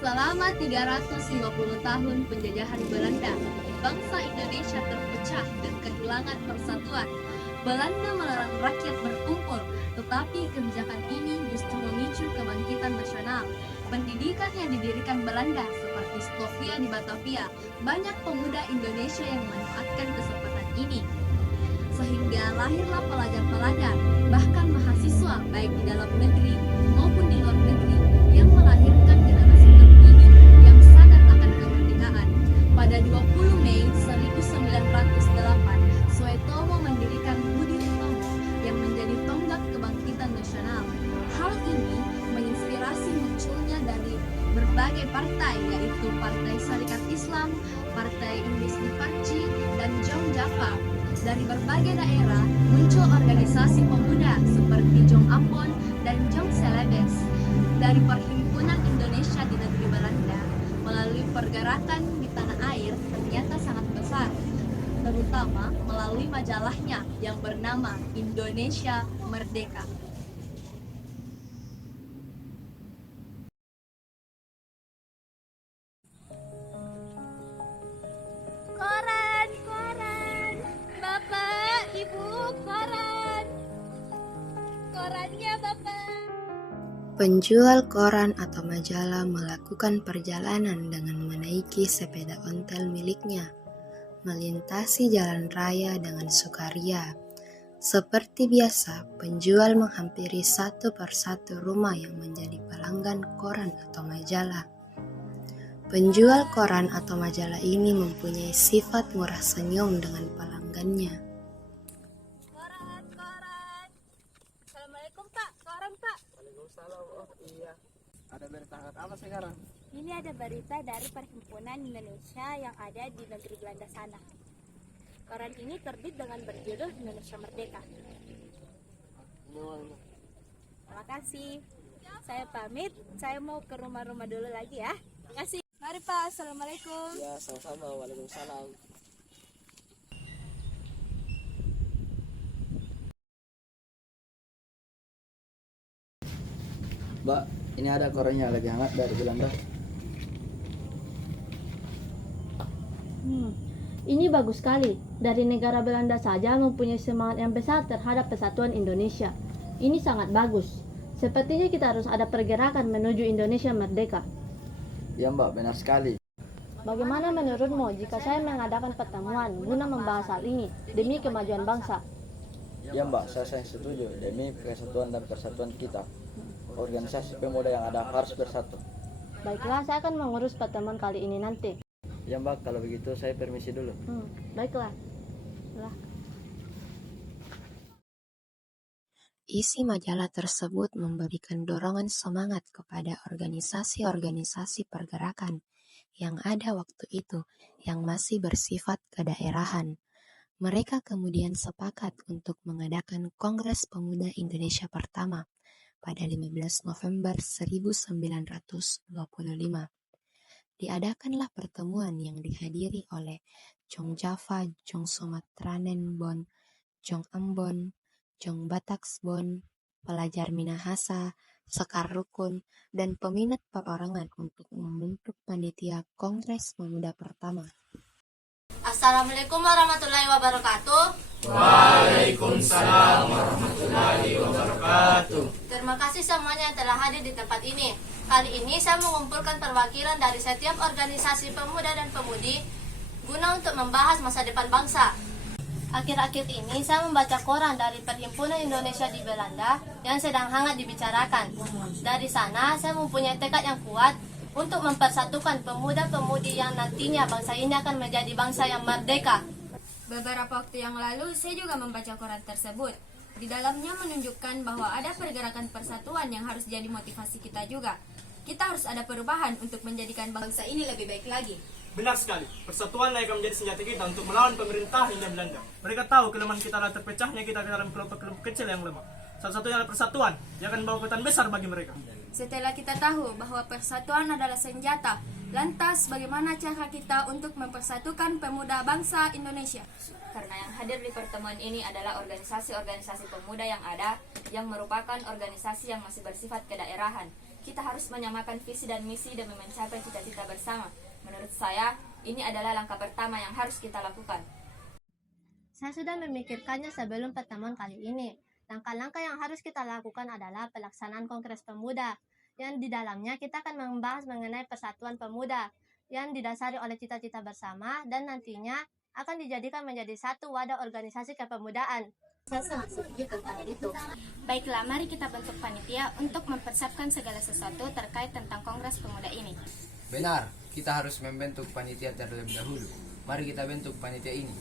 Selama 350 tahun penjajahan Belanda, bangsa Indonesia terpecah dan kehilangan persatuan. Belanda melarang rakyat berkumpul, tetapi kebijakan ini justru memicu kebangkitan nasional. Pendidikan yang didirikan Belanda seperti Stovia di Batavia, banyak pemuda Indonesia yang memanfaatkan kesempatan ini. Sehingga lahirlah pelajar-pelajar, bahkan mahasiswa baik di dalam negeri maupun di luar negeri yang melahirkan generasi terpilih yang sadar akan kemerdekaan. Pada 20 Mei 1908, Soetomo mendirikan Budi Utomo yang menjadi tonggak kebangkitan nasional. Hal ini menginspirasi munculnya dari berbagai partai, yaitu Partai Sarekat Islam, Partai Indonesia Parci, dan Jong Java. Dari berbagai daerah muncul organisasi pemuda seperti Jong Ambon dan Jong Celebes. Dari Perhimpunan Indonesia di negeri Belanda melalui pergerakan di tanah air ternyata sangat besar, terutama melalui majalahnya yang bernama Indonesia Merdeka. Koran, Bapak, Ibu, korannya Bapak. Penjual koran atau majalah melakukan perjalanan dengan menaiki sepeda ontel miliknya, melintasi jalan raya dengan sukaria. Seperti biasa, penjual menghampiri satu persatu rumah yang menjadi pelanggan koran atau majalah. Penjual koran atau majalah ini mempunyai sifat murah senyum dengan pelanggannya. Koran. Assalamualaikum Pak, koran Pak. Waalaikumsalam. Oh iya. Ada berita apa sekarang? Ini ada berita dari Perhimpunan Indonesia yang ada di negeri Belanda sana. Koran ini terbit dengan berjudul Indonesia Merdeka. Terima kasih. Saya pamit, saya mau ke rumah-rumah dulu lagi ya. Terima kasih. Mari Pak, Assalamualaikum. Ya, sama-sama. Waalaikumsalam. Mbak, ini ada korannya lagi hangat dari Belanda. Ini bagus sekali. Dari negara Belanda saja mempunyai semangat yang besar terhadap persatuan Indonesia. Ini sangat bagus. Sepertinya kita harus ada pergerakan menuju Indonesia merdeka. Ya Mbak, benar sekali. Bagaimana menurutmu jika saya mengadakan pertemuan guna membahas hal ini demi kemajuan bangsa? Ya Mbak, saya setuju. Demi kesatuan dan persatuan kita, organisasi pemuda yang ada harus bersatu. Baiklah, saya akan mengurus pertemuan kali ini nanti. Ya Mbak, kalau begitu saya permisi dulu. Baiklah. Isi majalah tersebut memberikan dorongan semangat kepada organisasi-organisasi pergerakan yang ada waktu itu yang masih bersifat kedaerahan. Mereka kemudian sepakat untuk mengadakan Kongres Pemuda Indonesia pertama pada 15 November 1925. Diadakanlah pertemuan yang dihadiri oleh Jong Java, Jong Sumatranenbon, Jong Ambon, Jong Bataksbon, pelajar Minahasa, Sekar Rukun, dan peminat perorangan untuk membentuk panitia Kongres Pemuda pertama. Assalamualaikum warahmatullahi wabarakatuh. Waalaikumsalam warahmatullahi wabarakatuh. Terima kasih semuanya yang telah hadir di tempat ini. Kali ini saya mengumpulkan perwakilan dari setiap organisasi pemuda dan pemudi guna untuk membahas masa depan bangsa. Akhir-akhir ini saya membaca koran dari Perhimpunan Indonesia di Belanda yang sedang hangat dibicarakan. Dari sana saya mempunyai tekad yang kuat untuk mempersatukan pemuda-pemudi yang nantinya bangsa ini akan menjadi bangsa yang merdeka. Beberapa waktu yang lalu saya juga membaca koran tersebut. Di dalamnya menunjukkan bahwa ada pergerakan persatuan yang harus jadi motivasi kita juga. Kita harus ada perubahan untuk menjadikan bangsa ini lebih baik lagi. Benar sekali, persatuan akan menjadi senjata kita untuk melawan pemerintah Hindia Belanda. Mereka tahu kelemahan kita adalah terpecahnya kita ke dalam kelompok-kelompok kecil yang lemah. Salah satunya adalah persatuan, yang akan membawa kekuatan besar bagi mereka. Setelah kita tahu bahwa persatuan adalah senjata, lantas bagaimana cara kita untuk mempersatukan pemuda bangsa Indonesia? Karena yang hadir di pertemuan ini adalah organisasi-organisasi pemuda yang ada, yang merupakan organisasi yang masih bersifat kedaerahan. Kita harus menyamakan visi dan misi demi mencapai cita-cita bersama. Menurut saya, ini adalah langkah pertama yang harus kita lakukan. Saya sudah memikirkannya sebelum pertemuan kali ini. Langkah-langkah yang harus kita lakukan adalah pelaksanaan Kongres Pemuda, yang di dalamnya kita akan membahas mengenai persatuan pemuda, yang didasari oleh cita-cita bersama dan nantinya akan dijadikan menjadi satu wadah organisasi kepemudaan. Saya sangat setuju tentang itu. Baiklah, mari kita bentuk panitia untuk mempersiapkan segala sesuatu terkait tentang Kongres Pemuda ini. Benar, kita harus membentuk panitia terlebih dahulu. Mari kita bentuk panitia ini.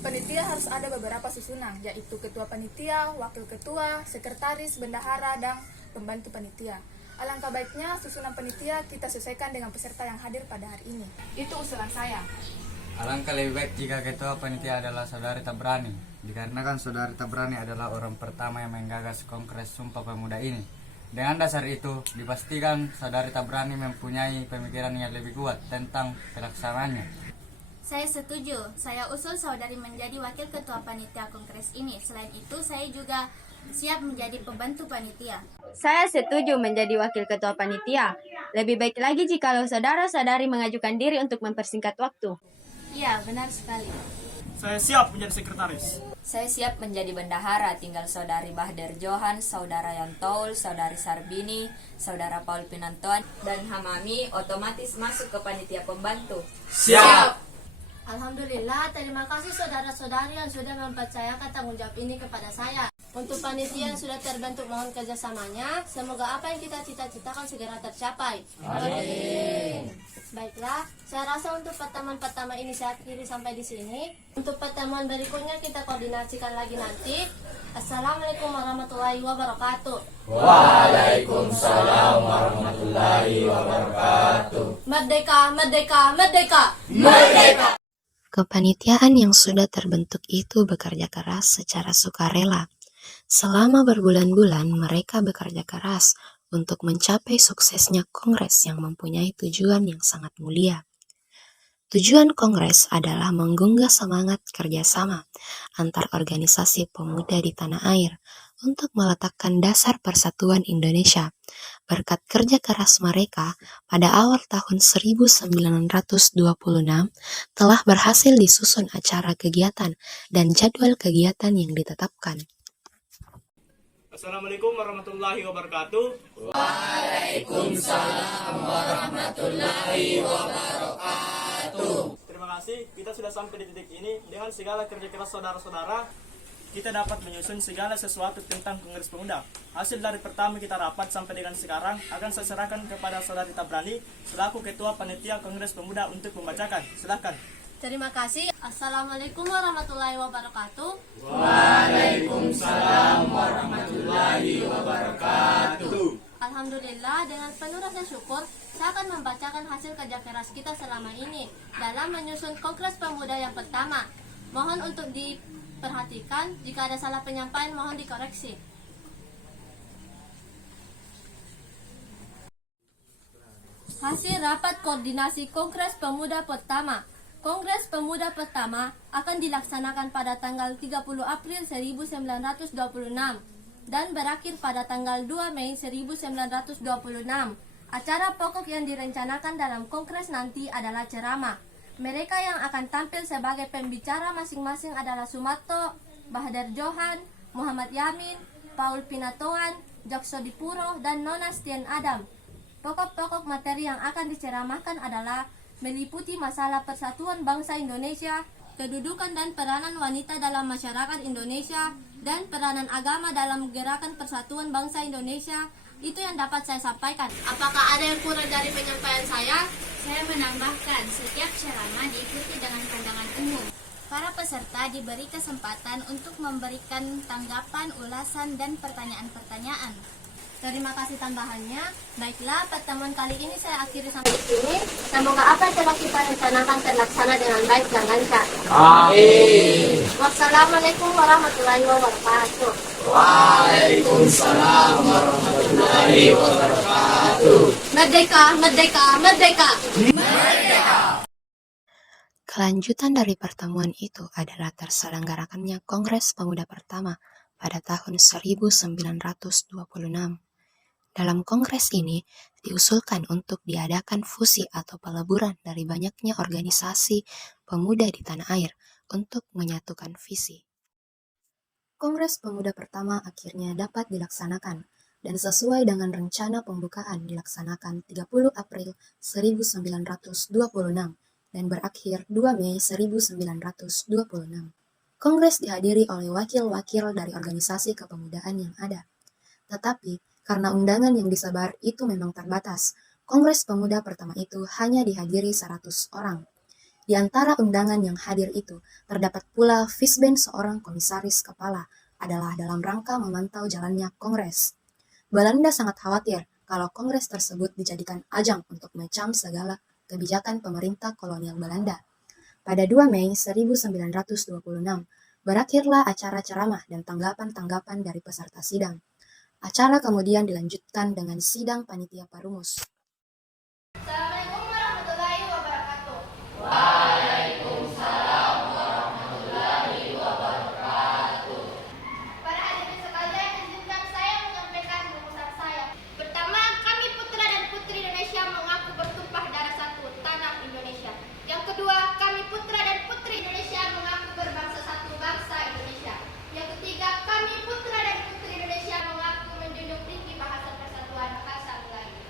Panitia harus ada beberapa susunan, yaitu ketua panitia, wakil ketua, sekretaris, bendahara, dan pembantu panitia. Alangkah baiknya susunan panitia kita sesuaikan dengan peserta yang hadir pada hari ini. Itu usulan saya. Alangkah lebih baik jika ketua panitia adalah Saudari Tabrani, dikarenakan Saudari Tabrani adalah orang pertama yang menggagas Kongres Sumpah Pemuda ini. Dengan dasar itu, dipastikan Saudari Tabrani mempunyai pemikiran yang lebih kuat tentang pelaksanaannya. Saya setuju. Saya usul saudari menjadi wakil ketua panitia kongres ini. Selain itu, saya juga siap menjadi pembantu panitia. Saya setuju menjadi wakil ketua panitia. Lebih baik lagi jikalau saudara-saudari mengajukan diri untuk mempersingkat waktu. Iya, benar sekali. Saya siap menjadi sekretaris. Saya siap menjadi bendahara, tinggal Saudari Bahder Johan, Saudara Yantoul, Saudari Sarbini, Saudara Paul Pinantoan, dan Hamami otomatis masuk ke panitia pembantu. Siap! Alhamdulillah, terima kasih saudara-saudari yang sudah mempercayakan tanggung jawab ini kepada saya. Untuk panitia yang sudah terbentuk, mohon kerjasamanya. Semoga apa yang kita cita-citakan segera tercapai. Amin. Baiklah, saya rasa untuk pertemuan pertama ini saya akhiri sampai di sini. Untuk pertemuan berikutnya kita koordinasikan lagi nanti. Assalamualaikum warahmatullahi wabarakatuh. Waalaikumsalam warahmatullahi wabarakatuh. Merdeka, merdeka, merdeka. Merdeka! Kepanitiaan yang sudah terbentuk itu bekerja keras secara sukarela. Selama berbulan-bulan mereka bekerja keras untuk mencapai suksesnya kongres yang mempunyai tujuan yang sangat mulia. Tujuan kongres adalah menggugah semangat kerjasama antar organisasi pemuda di tanah air untuk meletakkan dasar persatuan Indonesia. Berkat kerja keras mereka, pada awal tahun 1926 telah berhasil disusun acara kegiatan dan jadwal kegiatan yang ditetapkan. Assalamualaikum warahmatullahi wabarakatuh. Waalaikumsalam warahmatullahi wabarakatuh. Terima kasih, kita sudah sampai di titik ini. Dengan segala kerja keras saudara-saudara, kita dapat menyusun segala sesuatu tentang Kongres Pemuda. Hasil dari pertama kita rapat sampai dengan sekarang akan saya serahkan kepada Saudari Tabrani selaku Ketua Panitia Kongres Pemuda untuk membacakan. Silakan. Terima kasih. Assalamualaikum warahmatullahi wabarakatuh. Waalaikumsalam warahmatullahi wabarakatuh. Alhamdulillah, dengan penuh rasa syukur, saya akan membacakan hasil kerja keras kita selama ini dalam menyusun Kongres Pemuda yang pertama. Mohon untuk diperhatikan, jika ada salah penyampaian mohon dikoreksi. Hasil rapat koordinasi Kongres Pemuda pertama. Kongres Pemuda pertama akan dilaksanakan pada tanggal 30 April 1926 dan berakhir pada tanggal 2 Mei 1926. Acara pokok yang direncanakan dalam kongres nanti adalah ceramah. Mereka yang akan tampil sebagai pembicara masing-masing adalah Sumarto, Bahder Johan, Muhammad Yamin, Paul Pinatoan, Jakso Dipuro, dan Nona Stian Adam. Pokok-pokok materi yang akan diceramahkan adalah meliputi masalah persatuan bangsa Indonesia, kedudukan dan peranan wanita dalam masyarakat Indonesia, dan peranan agama dalam gerakan persatuan bangsa Indonesia. Itu yang dapat saya sampaikan. Apakah ada yang kurang dari penyampaian saya? Saya menambahkan, setiap ceramah diikuti dengan pandangan umum. Para peserta diberi kesempatan untuk memberikan tanggapan, ulasan, dan pertanyaan-pertanyaan. Terima kasih tambahannya. Baiklah, pertemuan kali ini saya akhiri sampai sini. Semoga apa yang telah kita rencanakan terlaksana dengan baik dan lancar. Amin. Wassalamualaikum warahmatullahi wabarakatuh. Waalaikumsalam warahmatullahi wabarakatuh. Merdeka, merdeka, merdeka. Kelanjutan dari pertemuan itu adalah terselenggarakannya Kongres Pemuda pertama pada tahun 1926. Dalam kongres ini, diusulkan untuk diadakan fusi atau peleburan dari banyaknya organisasi pemuda di tanah air untuk menyatukan visi. Kongres Pemuda pertama akhirnya dapat dilaksanakan, dan sesuai dengan rencana pembukaan dilaksanakan 30 April 1926 dan berakhir 2 Mei 1926. Kongres dihadiri oleh wakil-wakil dari organisasi kepemudaan yang ada. Tetapi, karena undangan yang disebar itu memang terbatas, Kongres Pemuda pertama itu hanya dihadiri 100 orang. Di antara undangan yang hadir itu, terdapat pula Visben seorang komisaris kepala adalah dalam rangka memantau jalannya Kongres. Belanda sangat khawatir kalau Kongres tersebut dijadikan ajang untuk mengecam segala kebijakan pemerintah kolonial Belanda. Pada 2 Mei 1926, berakhirlah acara ceramah dan tanggapan-tanggapan dari peserta sidang. Acara kemudian dilanjutkan dengan sidang panitia parumus. Assalamualaikum warahmatullahi wabarakatuh. Waalaikumsalam warahmatullahi wabarakatuh. Para hadirin sekalian, izinkan saya menyampaikan rumusan saya. Pertama, kami putra dan putri Indonesia mengaku bertumpah darah satu tanah Indonesia. Yang kedua, kami putra dan putri Indonesia mengaku berbangsa satu bangsa Indonesia. Yang ketiga, kami putra dan putri Indonesia mengaku menjunjung tinggi bahasa persatuan bahasa Melayu.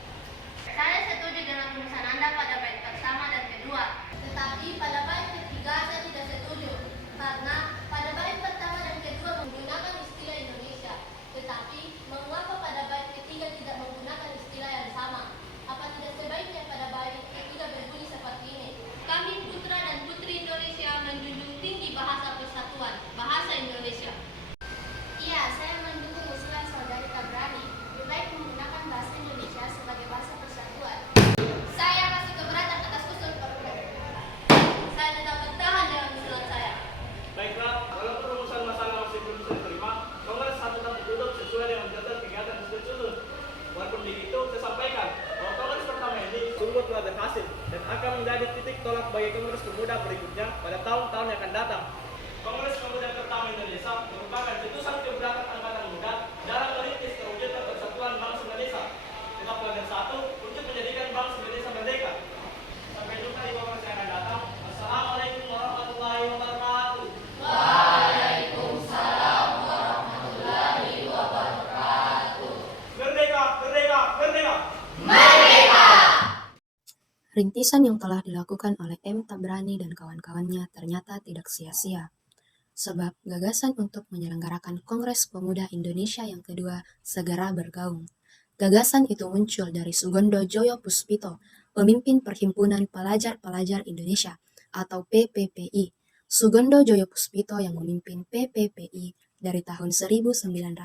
Saya setuju dengan rumusan Anda pada bait pertama dan kedua. Tetapi pada bait ketiga saya tidak setuju. Karena pada bait pertama dan kedua menggunakan istilah Indonesia. Tetapi mengapa pada bait ketiga tidak menggunakan istilah yang sama? Apa tidak sebaiknya pada bait ketiga berbunyi seperti ini? Kami putra dan putri Indonesia menjunjung tinggi bahasa persatuan, bahasa Indonesia. Iya, saya mendukung usulan saudari Tabrani. Lebih baik menggunakan bahasa Indonesia sebagai bahasa persatuan. Saya masih keberatan atas usul Perpres. Saya tetap bertahan dengan usulan saya. Baiklah, walaupun rumusan masalah masih belum bisa diterima, Kongres tetap duduk sesuai dengan jadwal kegiatan yang sudah disusun. Walaupun begitu, saya sampaikan bahwa Kongres pertama ini sungguh telah berhasil dan akan menjadi titik tolak bagi Kongres Pemuda berikutnya pada tahun-tahun yang akan datang. Kongres Pemuda pertama Indonesia merupakan cetusan keberatan angkatan muda dalam merintis terwujudnya persatuan bangsa Indonesia. Tetaplah bersatu untuk menjadikan bangsa Indonesia merdeka. Sampai jumpa di Kongres yang akan datang. Assalamualaikum warahmatullahi wabarakatuh. Waalaikumsalam warahmatullahi wabarakatuh. Merdeka, merdeka, merdeka. Rintisan yang telah dilakukan oleh M. Tabrani dan kawan-kawannya ternyata tidak sia-sia. Sebab gagasan untuk menyelenggarakan Kongres Pemuda Indonesia yang kedua segera bergaung. Gagasan itu muncul dari Sugondo Joyo Puspito, pemimpin Perhimpunan Pelajar-Pelajar Indonesia atau PPPI. Sugondo Joyo Puspito yang memimpin PPPI dari tahun 1927,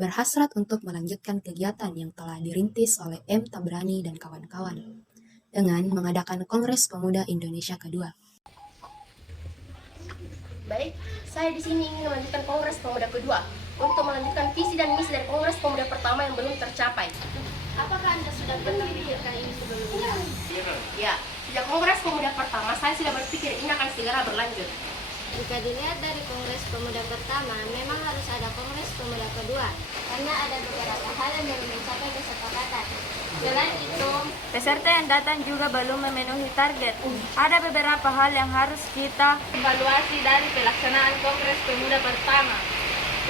berhasrat untuk melanjutkan kegiatan yang telah dirintis oleh M. Tabrani dan kawan-kawan dengan mengadakan Kongres Pemuda Indonesia kedua. Baik, saya di sini ingin melanjutkan Kongres Pemuda kedua untuk melanjutkan visi dan misi dari Kongres Pemuda pertama yang belum tercapai. Apakah Anda sudah pernah memikirkan ini sebelumnya? Ya, sejak Kongres Pemuda pertama saya sudah berpikir ini akan segera berlanjut. Jika dilihat dari Kongres Pemuda pertama, memang harus ada Kongres Pemuda kedua, karena ada beberapa hal yang belum mencapai kesepakatan. Selain itu, Peserta yang datang juga belum memenuhi target. Ada beberapa hal yang harus kita evaluasi dari pelaksanaan Kongres Pemuda pertama.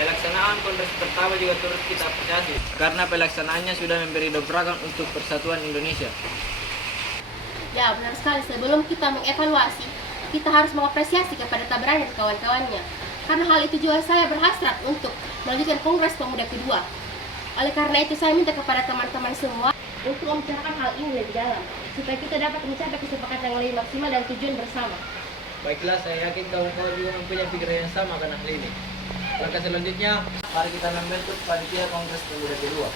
Pelaksanaan Kongres pertama juga turut kita apresiasi karena pelaksanaannya sudah memberi dobrakan untuk persatuan Indonesia. Ya, benar sekali. Sebelum kita mengevaluasi, kita harus mengapresiasi kepada Tabrani dan kawan-kawannya. Karena hal itu juga saya berhasrat untuk melanjutkan Kongres Pemuda kedua. Oleh karena itu saya minta kepada teman-teman semua untuk membicarakan hal ini lebih dalam, supaya kita dapat mencapai kesepakatan yang lebih maksimal dan tujuan bersama. Baiklah, saya yakin kawan-kawan juga mempunyai pikiran yang sama akan hal ini. Langkah selanjutnya, mari kita membentuk panitia Kongres Pemuda kedua.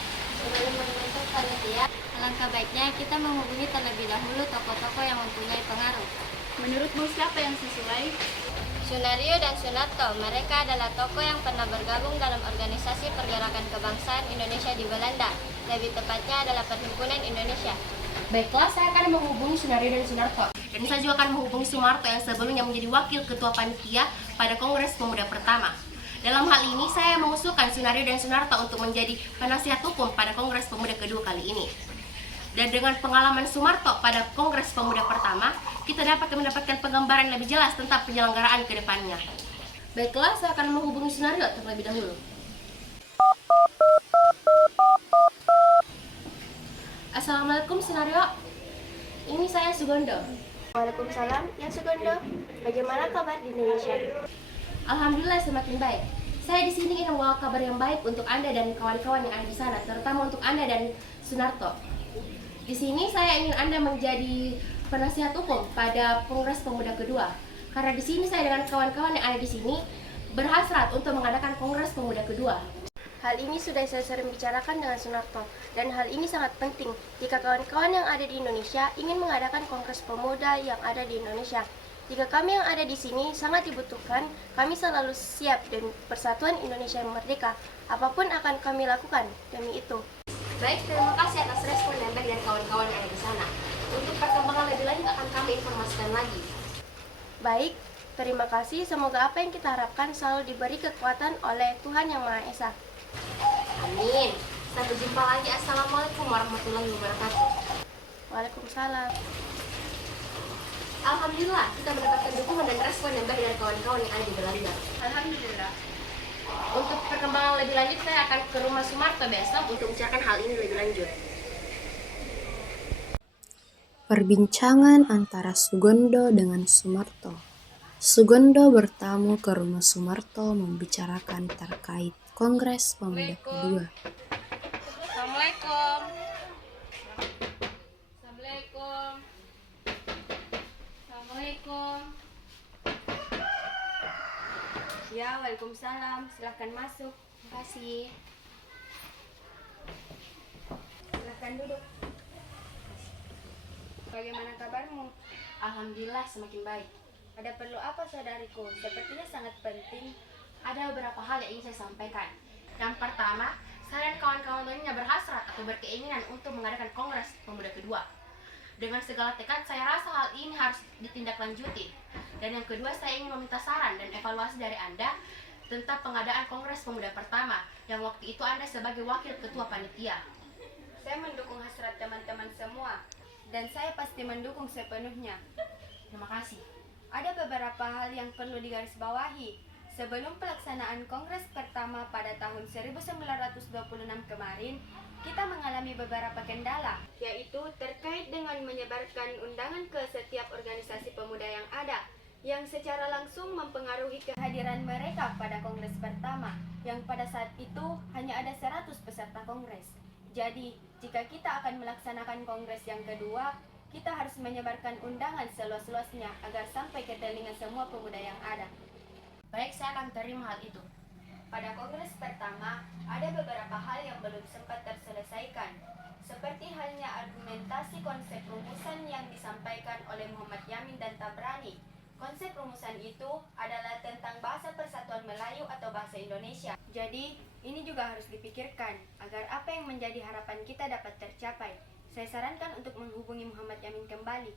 sebelum membentuk panitia, alangkah baiknya kita menghubungi terlebih dahulu tokoh-tokoh yang mempunyai pengaruh. Menurutmu siapa yang sesuai? Sunario dan Sunarto, mereka adalah tokoh yang pernah bergabung dalam organisasi pergerakan kebangsaan Indonesia di Belanda. Lebih tepatnya adalah Perhimpunan Indonesia. Baiklah, saya akan menghubungi Sunario dan Sunarto. Dan saya juga akan menghubungi Sumarto yang sebelumnya menjadi wakil ketua panitia pada Kongres Pemuda pertama. Dalam hal ini, saya mengusulkan mengusulkan Sunario dan Sunarto untuk menjadi penasihat hukum pada Kongres Pemuda kedua kali ini. Dan dengan pengalaman Sumarto pada Kongres Pemuda pertama, kita dapat mendapatkan penggambaran lebih jelas tentang penyelenggaraan ke depannya. Baiklah, saya akan menghubungi Sunario terlebih dahulu. Assalamualaikum Sunario, ini saya Sugondo. Waalaikumsalam, ya Sugondo. Bagaimana kabar di Indonesia? Alhamdulillah semakin baik. Saya di sini ingin membawa kabar yang baik untuk Anda dan kawan-kawan yang ada di sana, terutama untuk Anda dan Sunarto. Di sini saya ingin Anda menjadi penasihat hukum pada Kongres Pemuda kedua. Karena di sini saya dengan kawan-kawan yang ada di sini berhasrat untuk mengadakan Kongres Pemuda kedua. Hal ini sudah saya sering bicarakan dengan Sunarto, dan hal ini sangat penting jika kawan-kawan yang ada di Indonesia ingin mengadakan Kongres Pemuda yang ada di Indonesia. Jika kami yang ada di sini sangat dibutuhkan, kami selalu siap dan Persatuan Indonesia yang merdeka. Apapun akan kami lakukan demi itu. Baik, terima kasih atas respon yang baik dari kawan-kawan yang ada di sana. Untuk perkembangan lebih lanjut akan kami informasikan lagi. Baik, terima kasih. Semoga apa yang kita harapkan selalu diberi kekuatan oleh Tuhan Yang Maha Esa. Amin. Sampai jumpa lagi. Assalamualaikum warahmatullahi wabarakatuh. Waalaikumsalam. Alhamdulillah, kita mendapatkan dukungan dan respon yang baik dari kawan-kawan yang ada di Belanda. Alhamdulillah. Untuk perkembangan lebih lanjut, saya akan ke rumah Sumarto besok untuk membicarakan hal ini lebih lanjut. Perbincangan antara Sugondo dengan Sumarto. Sugondo bertamu ke rumah Sumarto membicarakan terkait Kongres Pemuda kedua. Assalamualaikum. Assalamualaikum. Assalamualaikum. Ya, waalaikumsalam. Silahkan masuk. Terima kasih. Silahkan duduk. Bagaimana kabarmu? Alhamdulillah semakin baik. Ada perlu apa, saudariku? Sepertinya sangat penting. Ada beberapa hal yang ingin saya sampaikan. Yang pertama, saya dan kawan-kawan lainnya berhasrat atau berkeinginan untuk mengadakan Kongres Pemuda kedua. Dengan segala tekad, saya rasa hal ini harus ditindaklanjuti. Dan yang kedua, saya ingin meminta saran dan evaluasi dari Anda tentang pengadaan Kongres Pemuda pertama, yang waktu itu Anda sebagai wakil ketua panitia. Saya mendukung hasrat teman-teman semua, dan saya pasti mendukung sepenuhnya. Terima kasih. Ada beberapa hal yang perlu digarisbawahi. Sebelum pelaksanaan Kongres pertama pada tahun 1926 kemarin, kita mengalami beberapa kendala, yaitu terkait dengan menyebarkan undangan ke setiap organisasi pemuda yang ada, yang secara langsung mempengaruhi kehadiran mereka pada Kongres pertama, yang pada saat itu hanya ada 100 peserta Kongres. Jadi, jika kita akan melaksanakan Kongres yang kedua, kita harus menyebarkan undangan seluas-luasnya agar sampai ke telinga semua pemuda yang ada. Baik, saya akan terima hal itu. Pada Kongres pertama, ada beberapa hal yang belum sempat terselesaikan, seperti halnya argumentasi konsep rumusan yang disampaikan oleh Muhammad Yamin dan Tabrani. Konsep rumusan itu adalah tentang bahasa Persatuan Melayu atau bahasa Indonesia. Jadi, ini juga harus dipikirkan agar apa yang menjadi harapan kita dapat tercapai. Saya sarankan untuk menghubungi Muhammad Yamin kembali.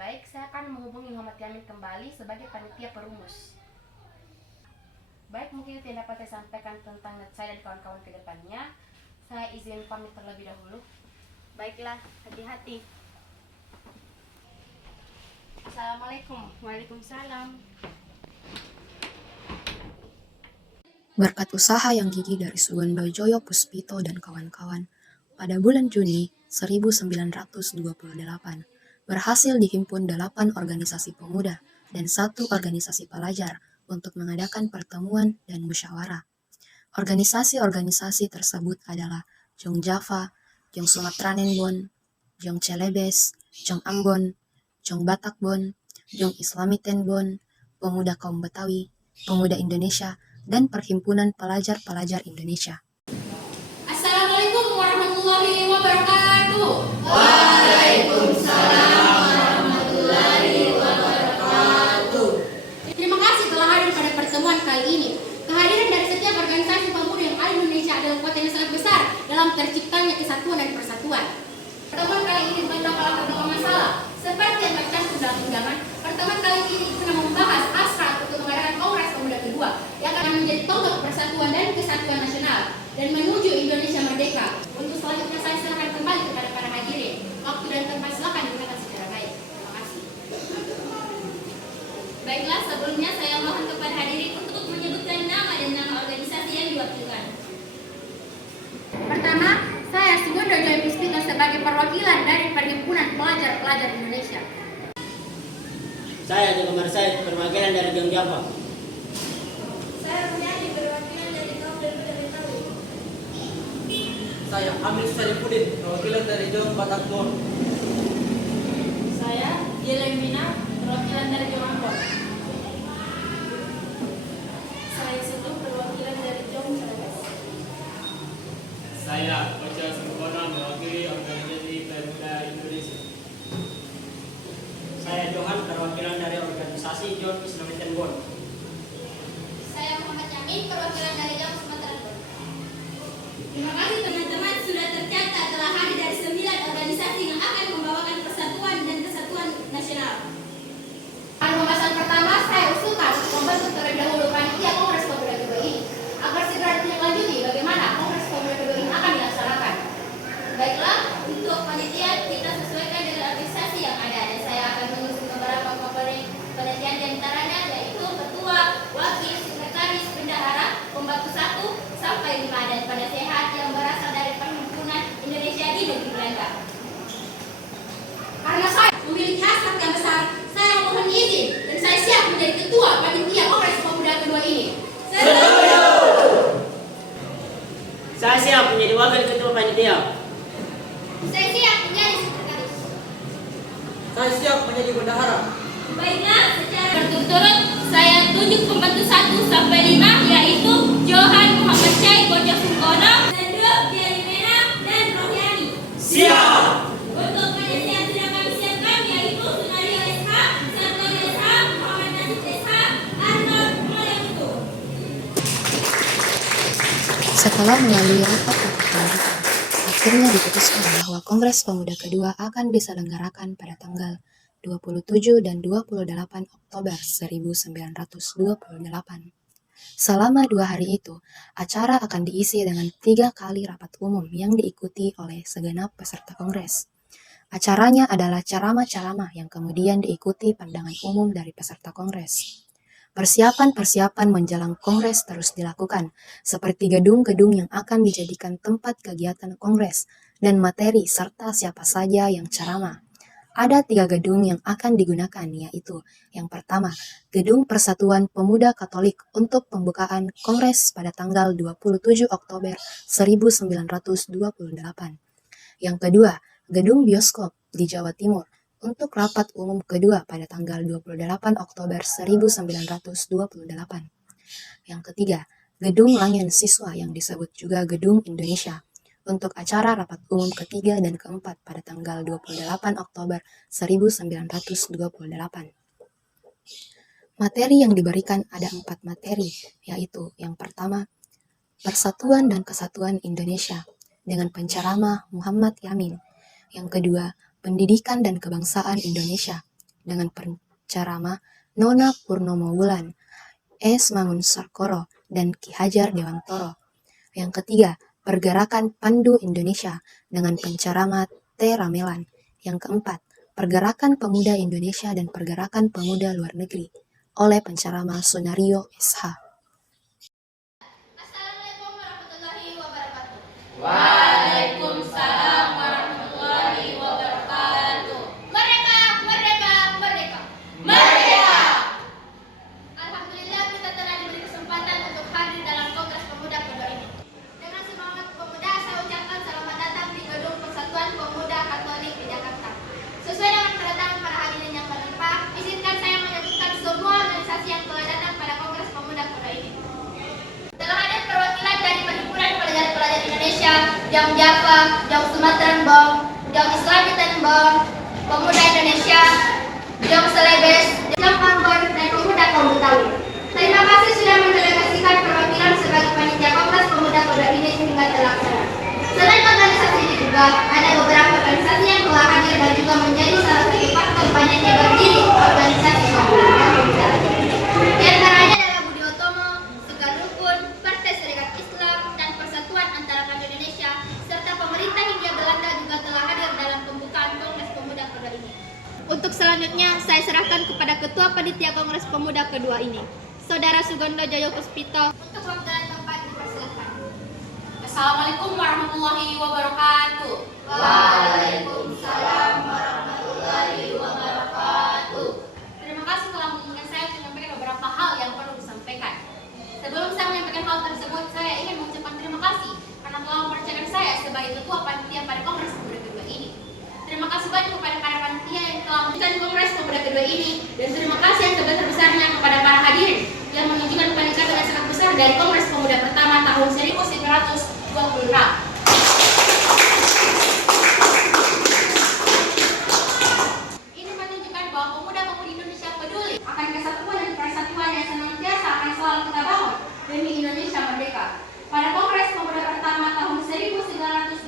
Baik, saya akan menghubungi Muhammad Yamin kembali sebagai panitia perumus. Baik, mungkin itu yang dapat saya sampaikan tentang saya dan kawan-kawan ke depannya. Saya izin pamit terlebih dahulu. Baiklah, hati-hati. Assalamualaikum. Waalaikumsalam. Berkat usaha yang gigih dari Sugondo Joyo Puspito dan kawan-kawan, pada bulan Juni 1928 berhasil dihimpun 8 organisasi pemuda dan 1 organisasi pelajar untuk mengadakan pertemuan dan musyawarah. Organisasi-organisasi tersebut adalah Jong Java, Jong Sumatranenbon, Jong Celebes, Jong Ambon, Jong Batakbon, Jong Islamitenbon, Pemuda Kaum Betawi, Pemuda Indonesia, dan Perhimpunan Pelajar-Pelajar Indonesia. Assalamualaikum warahmatullahi wabarakatuh. Waalaikumsalam warahmatullahi wabarakatuh. Terima kasih telah hadir pada pertemuan kali ini. Kehadiran dari setiap organisasi pemuda yang ada di Indonesia adalah kekuatan yang sangat besar dalam terciptanya kesatuan dan persatuan. Pertemuan kali ini berdasarkan beberapa masalah, seperti yang tercantum dalam undangan. Pertemuan kali ini kita membahas hasrat untuk mengadakan Kongres Pemuda kedua yang akan menjadi tonggak persatuan dan kesatuan dan menuju Indonesia merdeka. Untuk selanjutnya saya serahkan kembali kepada para hadirin. Waktu dan tempat silakan digunakan secara baik. Terima kasih. Baiklah, sebelumnya saya mohon kepada hadirin untuk menyebutkan nama dan nama organisasi yang diwakilkan. Pertama, saya Sugondo Joy Puspito sebagai perwakilan dari Perhimpunan Pelajar-Pelajar Indonesia. Saya Joko Marsai, perwakilan dari Jong Java. Saya menjadi perwakilan dari kaum dan muda Betawi. Saya Amir Saripudin, perwakilan dari Jong Batakbon. Saya Yelemina, perwakilan dari Jong Ambon. Saya Setu, perwakilan dari Jong Sulawesi. Saya Ocha Sempurna, mewakili organisasi Pemuda Indonesia. Saya Johan, perwakilan dari organisasi Jong Islamic Tenbon. Saya Muhammad Yamin, perwakilan dari Jong Sumatera Barat. Terima kasih teman-teman sudah tercatat telah hadir dari 9 organisasi yang akan membawakan persatuan dan kesatuan nasional. Pada pembahasan pertama, saya usulkan membentuk terlebih dahulu panitia Kongres Pemuda kedua ini agar segera ditindaklanjuti bagaimana Kongres Pemuda kedua ini akan dilaksanakan. Baiklah, untuk panitia kita sesuaikan dengan organisasi yang ada dan saya akan mengusung beberapa komponen penelitian di antaranya yaitu ketua, wakil, sekretaris, bendahara, pembantu 1 sampai 5 dan penasehat yang berasal dari Perhimpunan Indonesia di negeri Belanda. Karena saya memiliki hasrat yang besar, saya mohon izin dan saya siap menjadi ketua panitia Kongres Pemuda kedua ini. Saya siap menjadi wakil ketua panitia. Saya siap menjadi sekretaris. Saya siap menjadi bendahara. Baiklah, secara berturut-turut saya tunjuk pembantu 1 sampai 5 yaitu Johan Muhammad Syai Kojo Sungkono, Sandro Dialimena dan Rohyani. Siap. Untuk penasehat sudah kami siapkan yaitu Sunario SH, Sartorio SH, Muhammad Nasib SH, Arnold Mulyamutu. Setelah melalui rapat lanjutan, akhirnya diputuskan bahwa Kongres Pemuda kedua akan diselenggarakan pada tanggal 27 dan 28 Oktober 1928. Selama 2 hari itu, acara akan diisi dengan 3 kali rapat umum yang diikuti oleh segenap peserta Kongres. Acaranya adalah ceramah-ceramah yang kemudian diikuti pandangan umum dari peserta Kongres. Persiapan-persiapan menjelang Kongres terus dilakukan, seperti gedung-gedung yang akan dijadikan tempat kegiatan Kongres dan materi serta siapa saja yang ceramah. Ada 3 gedung yang akan digunakan, yaitu yang pertama, Gedung Persatuan Pemuda Katolik untuk pembukaan Kongres pada tanggal 27 Oktober 1928. Yang kedua, Gedung Bioskop di Jawa Timur untuk rapat umum kedua pada tanggal 28 Oktober 1928. Yang ketiga, Gedung Langen Siswa yang disebut juga Gedung Indonesia untuk acara rapat umum ketiga dan keempat pada tanggal 28 Oktober 1928. Materi yang diberikan ada 4 materi, yaitu yang pertama, Persatuan dan Kesatuan Indonesia dengan penceramah Muhammad Yamin. Yang kedua, Pendidikan dan Kebangsaan Indonesia dengan penceramah Nona Purnomo Wulan, S. Mangun Sarkoro, dan Ki Hajar Dewantoro. Yang ketiga, Pergerakan Pandu Indonesia dengan penceramah T. Ramelan. Yang keempat, Pergerakan Pemuda Indonesia dan Pergerakan Pemuda Luar Negeri oleh penceramah Sunario SH. Assalamualaikum warahmatullahi wabarakatuh. Waalaikumsalam warahmatullahi wabarakatuh. Merdeka, merdeka, merdeka. Merdeka! Alhamdulillah kita telah diberi kesempatan untuk hadir dalam Kongres Pemuda kedua ini. Dengan semangat pemuda, saya ucapkan selamat datang di Gedung Persatuan Pemuda Katolik di Jakarta. Sesuai dengan kedatangan para hadirin yang berlimpah, izinkan saya menyebutkan semua organisasi yang telah datang pada Kongres Pemuda kedua ini. Telah hadir perwakilan dari Perhimpunan Pelajar-Pelajar Indonesia, Jong Java, Jong Sumatera Barat, Jong Islamic Tenbon, Pemuda Indonesia, Jong Celebes, Jong Ambon, dan Pemuda Kaum Betawi. Terima kasih sudah mendelegasikan perwakilan sebagai panitia Kongres Pemuda kedua ini hingga terlaksana. Selain organisasi ini juga, ada beberapa organisasi yang telah hadir dan juga menjadi salah satu faktor banyaknya berdiri organisasi pemuda. Di antaranya adalah Budi Utomo, Sekar Rukun, Partai Serikat Islam, dan Persatuan saya serahkan kepada Ketua Panitia Kongres Pemuda kedua ini, Saudara Sugondo Joyo Puspito. Untuk waktu dan tempat dipersilakan. Assalamualaikum warahmatullahi wabarakatuh. Waalaikumsalam warahmatullahi wabarakatuh. Terima kasih telah menginginkan saya untuk menyampaikan beberapa hal yang perlu disampaikan. Sebelum saya menyampaikan hal tersebut, saya ingin mengucapkan terima kasih karena telah mempercayakan saya sebagai Ketua Panitia pada Kongres Pemuda kedua ini. Terima kasih banyak kepada para panitia yang telah menunjukkan Kongres Pemuda kedua ini, dan terima kasih yang sebesar-besarnya kepada para hadirin yang menunjukkan peningkatan yang sangat besar dari Kongres Pemuda pertama tahun 1926. Ini menunjukkan bahwa pemuda-pemudi Indonesia peduli akan kesatuan dan persatuan yang senantiasa akan selalu kita bangun demi Indonesia merdeka. Pada Kongres Pemuda pertama tahun 1926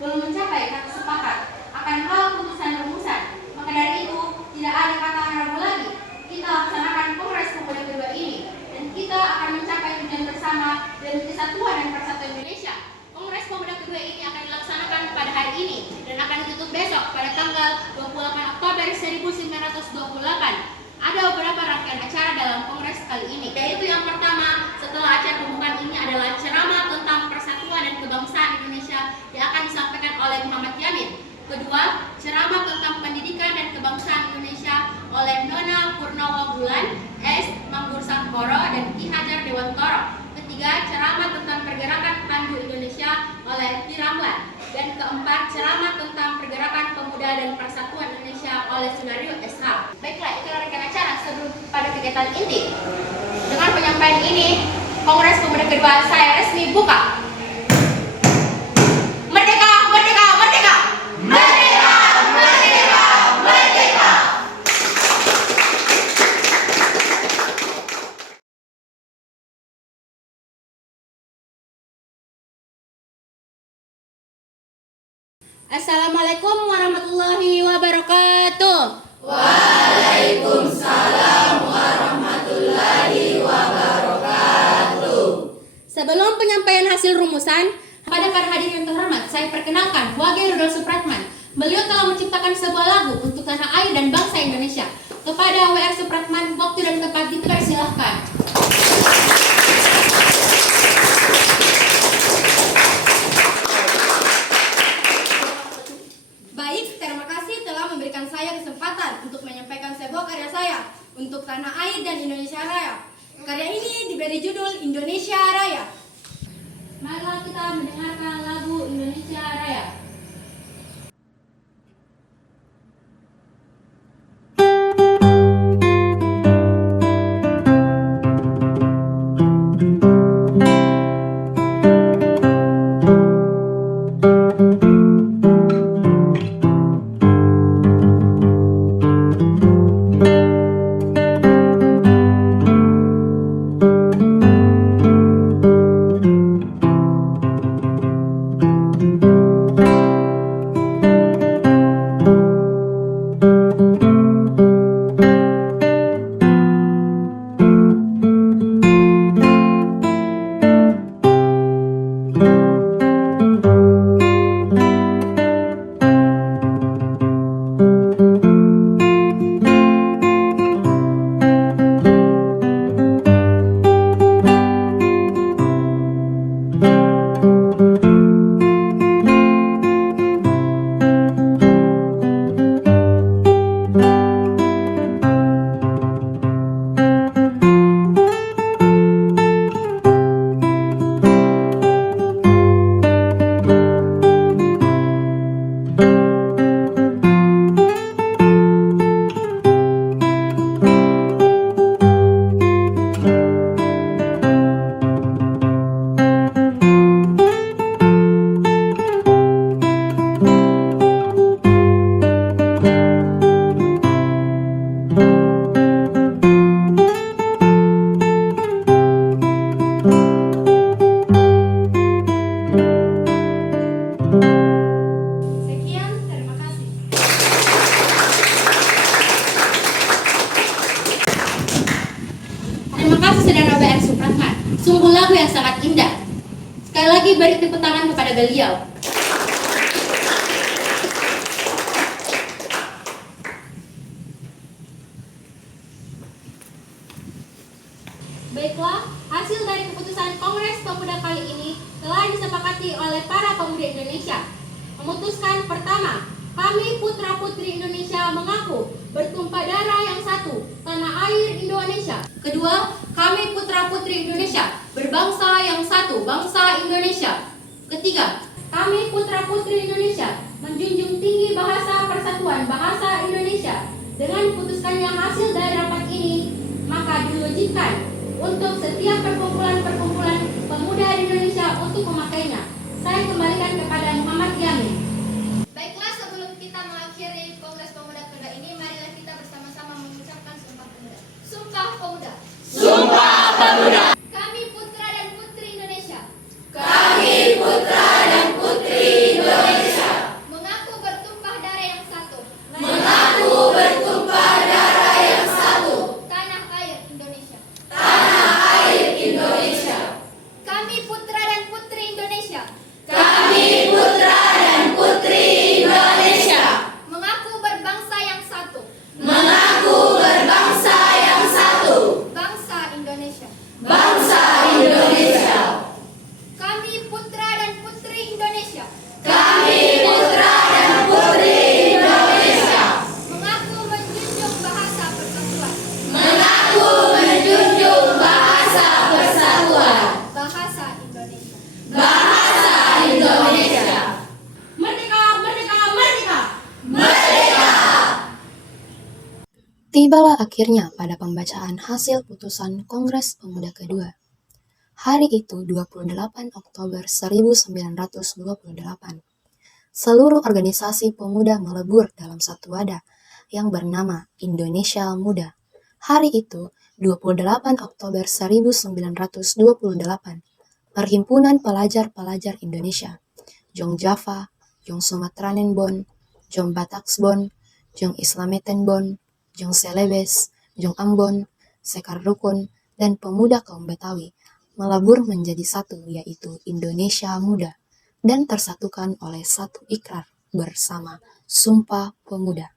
belum mencapai kata sepakat akan hal putusan rumusan. Maka dari itu tidak ada kata ragu lagi. Kita laksanakan Kongres Pemuda kedua ini dan kita akan mencapai tujuan bersama demi kesatuan dan persatuan Indonesia. Kongres Pemuda kedua ini akan dilaksanakan pada hari ini dan akan ditutup besok pada tanggal 28 Oktober 1928. Ada beberapa rangkaian acara dalam kongres kali ini, yaitu yang pertama setelah acara pembukaan ini adalah ceramah tentang persatuan dan kebangsaan Indonesia yang akan disampaikan oleh Muhammad Yamin. Kedua, ceramah tentang pendidikan dan kebangsaan Indonesia oleh Nona Purnomo Bulan, S. Manggur Sankoro, dan Ki Hajar Dewantoro. Ketiga, ceramah tentang pergerakan Pandu Indonesia oleh P. Ramlan. Dan keempat, ceramah tentang pergerakan pemuda dan persatuan Indonesia oleh Sunario SH. Baiklah, itu rangkaian acara sebelum pada kegiatan inti. Dengan penyampaian ini, Kongres Pemuda kedua saya resmi buka. Merdeka, merdeka, merdeka! Merdeka, merdeka, merdeka! Assalamualaikum warahmatullahi wabarakatuh. Waalaikumsalam warahmatullahi wabarakatuh. Sebelum penyampaian hasil rumusan, pada para hadirin yang terhormat, saya perkenalkan Wage Rudolf Supratman. Beliau telah menciptakan sebuah lagu untuk tanah air dan bangsa Indonesia. Kepada W.R. Supratman, waktu dan tempat dipersilahkan. Baik, terima kasih telah memberikan saya kesempatan untuk menyampaikan sebuah karya saya untuk tanah air dan Indonesia Raya. Karya ini diberi judul Indonesia Raya. Marilah kita mendengarkan lagu Indonesia Raya. Sungguh lagu yang sangat indah. Sekali lagi beri tepuk tangan kepada beliau. keputusan Kongres Pemuda kali ini telah disepakati oleh para pemuda Indonesia. Memutuskan pertama, kami putra-putri Indonesia mengaku bertumpah darah yang satu, tanah air Indonesia. Kedua, kami putra-putri Indonesia berbangsa yang satu, bangsa Indonesia. Ketiga, kami putra-putri Indonesia menjunjung tinggi bahasa persatuan bahasa Indonesia. Dengan putuskannya hasil dari rapat ini, maka diwajibkan untuk setiap perkumpulan-perkumpulan pemuda di Indonesia untuk memakainya. Saya kembalikan kepada Muhammad Yamin. Baiklah, sebelum kita mengakhiri Kongres Pemuda kedua ini, marilah kita bersama-sama mengucapkan Sumpah Pemuda. Sumpah Pemuda. Sumpah Pemuda. Kami putra dan putri Indonesia. Kami putra dan putri Indonesia. Mengaku bertumpah darah yang satu. Mengaku bertumpah darah yang satu. Tanah air Indonesia. Tanah air Indonesia. Kami putra dan putri Indonesia. Kami putra dan putri Indonesia. Mengaku berbangsa yang satu. Mengaku berbangsa yang satu. Bangsa Indonesia. Bangsa Indonesia. Kami putra dan putri Indonesia. Kami putra dan putri Indonesia. Mengaku menjunjung bahasa persatuan. Mengaku menjunjung bahasa persatuan. Bahasa Indonesia. Bahasa Indonesia. Merdeka, merdeka, merdeka. Merdeka. Tibalah akhirnya pada pembacaan hasil putusan Kongres Pemuda kedua. Hari itu 28 Oktober 1928. Seluruh organisasi pemuda melebur dalam satu wadah yang bernama Indonesia Muda. Hari itu 28 Oktober 1928. Perhimpunan Pelajar-Pelajar Indonesia, Jong Java, Jong Sumatranenbon, Jong Bataksbon, Jong Islametenbon, Jong Celebes, Jong Ambon, Sekar Rukun, dan pemuda kaum Betawi melebur menjadi satu, yaitu Indonesia Muda, dan tersatukan oleh satu ikrar bersama Sumpah Pemuda.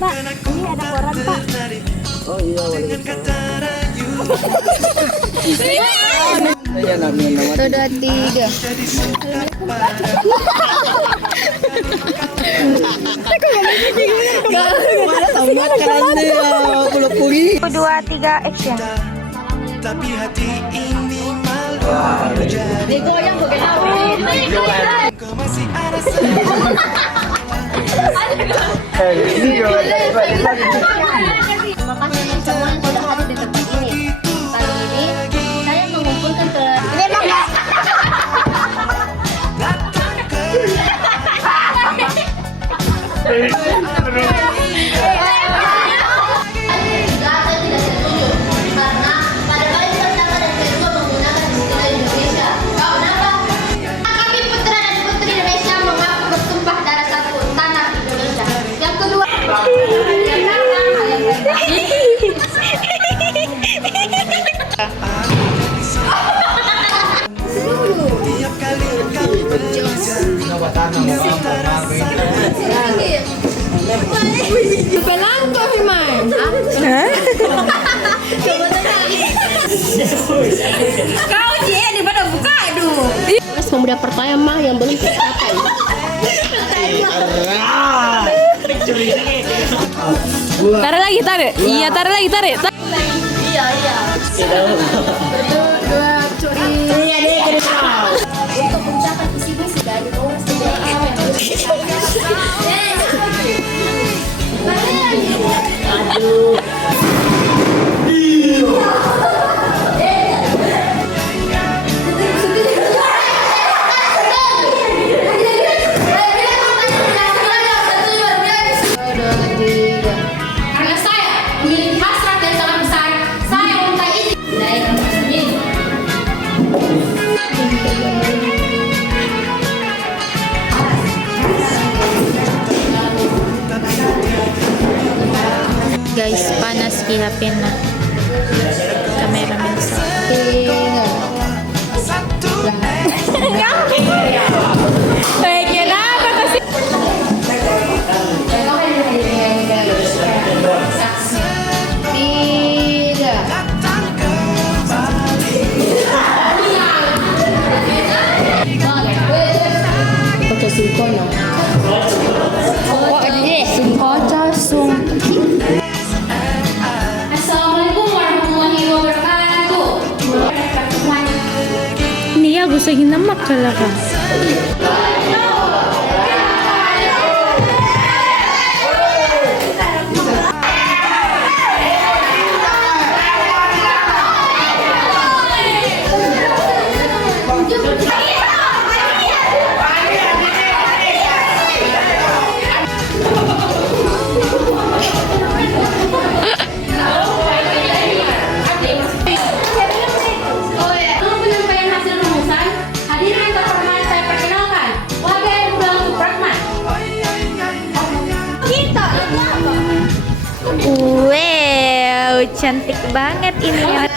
Pak, ini ada koran Pak. Oh iya, Satu, dua, tiga. Dua, tiga, action. Tapi hati ini malu jadi. Digoyang begitu. Kau masih ada Terima kasih untuk semua yang sudah hadir di tempat ini. Kali ini saya mengumpulkan Kami putra dan putri Indonesia mengaku bertumpah darah satu, tanah Indonesia. Yang kedua, tiap kali kami Pelangko Firman. Kau cie daripada buka aduh. Kongres Pemuda pertama yang belum tercapai. Tarik lagi, tarik. Iya, tarik lagi, tarik. Iya. Dua curi. Untuk mencapai visi misi dari Kongres Pemuda pertama yang belum tercapai. Ki HP na. Cameraman sa. Eh, kenapa kasi? Assalamualaikum warahmatullahi wabarakatuh. Nia gusto ginamak ka. Wow, cantik banget ini.